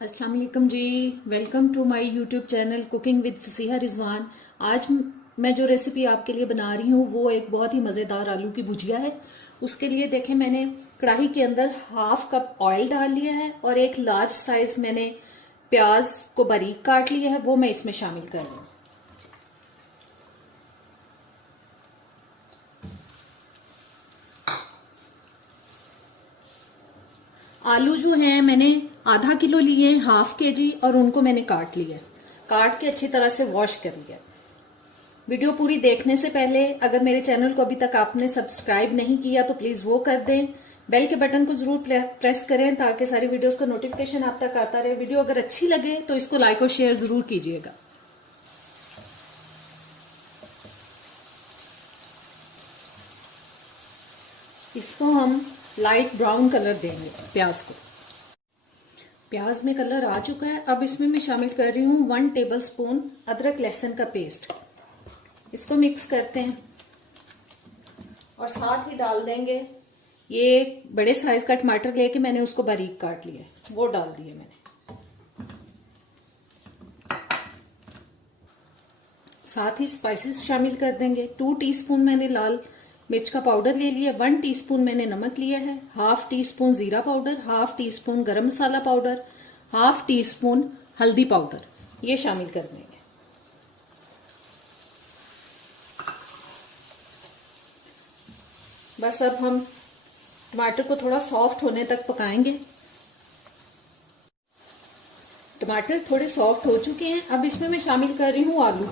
अस्सलाम वालेकुम जी। Welcome to my YouTube channel cooking with Fasiha Rizwan. आज मैं जो रेसिपी आपके लिए बना रही हूँ वो एक बहुत ही मज़ेदार आलू की भुजिया है। उसके लिए देखें, मैंने कढ़ाई के अंदर हाफ कप ऑयल डाल लिया है और एक लार्ज साइज मैंने प्याज को बारीक काट लिया है, वो मैं इसमें शामिल कर रही हूँ। आलू जो हैं मैंने आधा किलो लिए हैं, हाफ केजी, और उनको मैंने काट लिया, काट के अच्छी तरह से वॉश कर लिया। वीडियो पूरी देखने से पहले अगर मेरे चैनल को अभी तक आपने सब्सक्राइब नहीं किया तो प्लीज वो कर दें। बेल के बटन को जरूर प्रेस करें ताकि सारी वीडियोस का नोटिफिकेशन आप तक आता रहे। वीडियो अगर अच्छी लगे तो इसको लाइक और शेयर जरूर कीजिएगा। इसको हम लाइट ब्राउन कलर देंगे प्याज को। प्याज में कलर आ चुका है। अब इसमें मैं शामिल कर रही हूँ 1 टेबल स्पून अदरक लहसुन का पेस्ट। इसको मिक्स करते हैं और साथ ही डाल देंगे ये बड़े साइज का टमाटर लेके मैंने उसको बारीक काट लिया, वो डाल दिए मैंने। साथ ही स्पाइसेस शामिल कर देंगे। 2 टीस्पून मैंने लाल मिर्च का पाउडर ले लिया, 1 टीस्पून मैंने नमक लिया है, हाफ टी स्पून जीरा पाउडर, हाफ टी स्पून गरम मसाला पाउडर, हाफ टी स्पून हल्दी पाउडर, ये शामिल कर देंगे। बस अब हम टमाटर को थोड़ा सॉफ्ट होने तक पकाएंगे। टमाटर थोड़े सॉफ्ट हो चुके हैं। अब इसमें मैं शामिल कर रही हूँ आलू।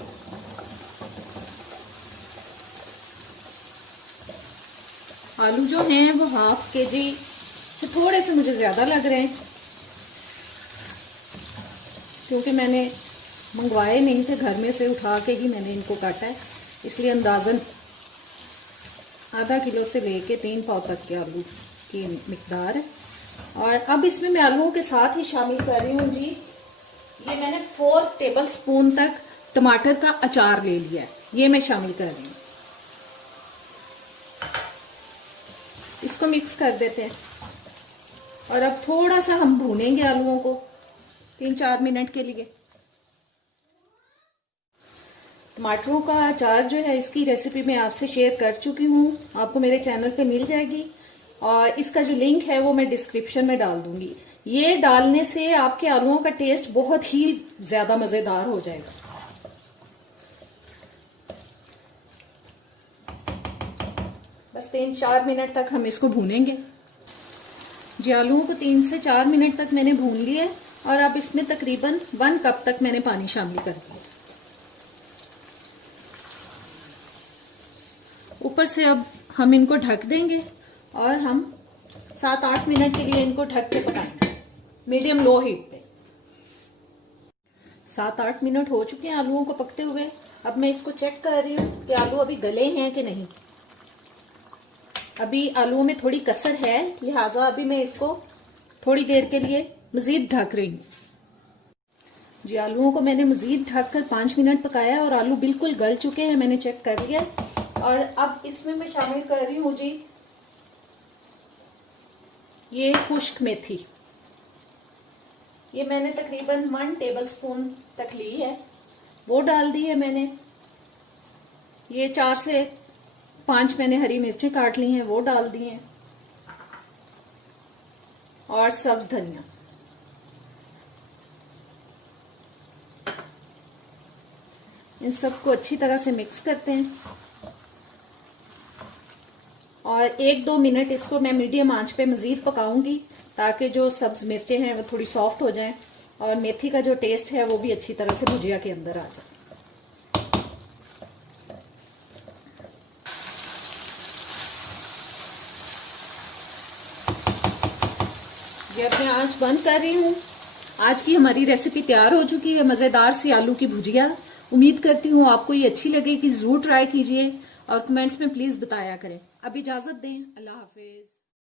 आलू जो हैं वो हाफ केजी से थोड़े से मुझे ज्यादा लग रहे हैं, क्योंकि मैंने मंगवाए नहीं थे, घर में से उठा के ही मैंने इनको काटा है, इसलिए अंदाजन आधा किलो से लेके 3 पाव तक के आलू की मिकदार है। और अब इसमें मैं आलूओं के साथ ही शामिल कर रही हूँ जी, ये मैंने 4 टेबल स्पून तक टमाटर का अचार ले लिया है, ये मैं शामिल कर रही हूँ। इसको मिक्स कर देते हैं और अब थोड़ा सा हम भूनेंगे आलूओं को 3-4 मिनट के लिए। टमाटरों का अचार जो है इसकी रेसिपी मैं आपसे शेयर कर चुकी हूँ, आपको मेरे चैनल पे मिल जाएगी और इसका जो लिंक है वो मैं डिस्क्रिप्शन में डाल दूंगी। ये डालने से आपके आलूओं का टेस्ट बहुत ही ज्यादा मजेदार हो जाएगा। बस 3-4 मिनट तक हम इसको भूनेंगे जी। आलूओं को 3 से 4 मिनट तक मैंने भून लिया और अब इसमें तकरीबन 1 कप तक मैंने पानी शामिल कर दिया। ऊपर से अब हम इनको ढक देंगे और हम 7-8 मिनट के लिए इनको ढक के पकाएंगे मीडियम लो हीट पे। 7-8 मिनट हो चुके हैं आलूओं को पकते हुए। अब मैं इसको चेक कर रही हूँ कि आलू अभी गले हैं कि नहीं। अभी आलूओं में थोड़ी कसर है, लिहाजा अभी मैं इसको थोड़ी देर के लिए मजीद ढक रही हूँ जी। आलूओं को मैंने मजीद ढककर 5 मिनट पकाया और आलू बिल्कुल गल चुके हैं, मैंने चेक कर लिया। और अब इसमें मैं शामिल कर रही हूँ जी ये खुश्क मेथी। ये मैंने तकरीबन 1 टेबल स्पून तक ली है, वो डाल दी है मैंने। ये 4 से 5 मैंने हरी मिर्ची काट ली हैं, वो डाल दी हैं। और सब्ज धनिया, इन सबको अच्छी तरह से मिक्स करते हैं और 1-2 मिनट इसको मैं मीडियम आंच पे मजीद पकाऊंगी ताकि जो सब्ज मिर्चें हैं वो थोड़ी सॉफ्ट हो जाएं और मेथी का जो टेस्ट है वो भी अच्छी तरह से भुजिया के अंदर आ जाए। ये अब मैं आंच बंद कर रही हूँ। आज की हमारी रेसिपी तैयार हो चुकी है, मजेदार सी आलू की भुजिया। उम्मीद करती हूँ आपको ये अच्छी लगेगी, जरूर ट्राई कीजिए और कमेंट्स में प्लीज बताया करें। अब इजाजत दें, अल्लाह हाफिज।